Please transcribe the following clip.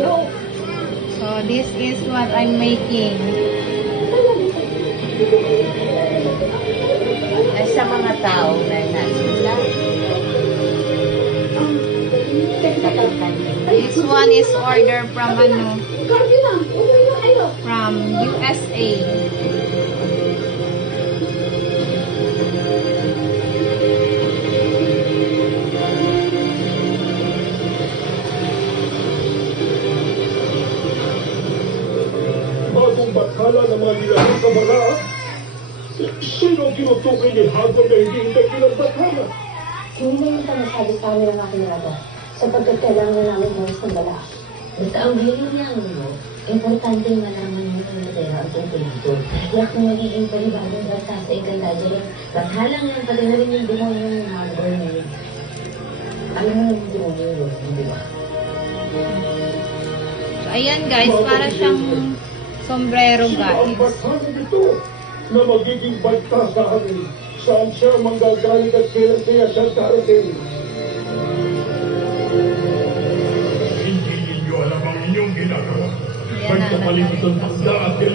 So, this is what I'm making. Sa mga tao na nasila. This one is order from from USA. Bagong bakala ng mga nilalang sa mga sino ang tinutukoy ni Hagon na hindi hintay kinagbatala? Hindi na yung panasabi sa amin ang aking rado, sapagkat kailangan namin buwas ng bala. Basta ang bilin niya mo, importante malaman mo na matera ang tungkol dito. Kaya kung magiging panibagong bata sa Encantadia, bathala nga pati na rin yung demonyo ng Hagon eh. Alam mo yung demonyo yun, hindi ba? So, ayan guys, para siyang sombrero Sino ang guys. bakala nito na magiging banta sa amin? Saan siya manggagaling at kailan kaya siya darating? Hindi ninyo alam ang inyong ginagawa. Yan na, Pagkapalimutan ang daatil.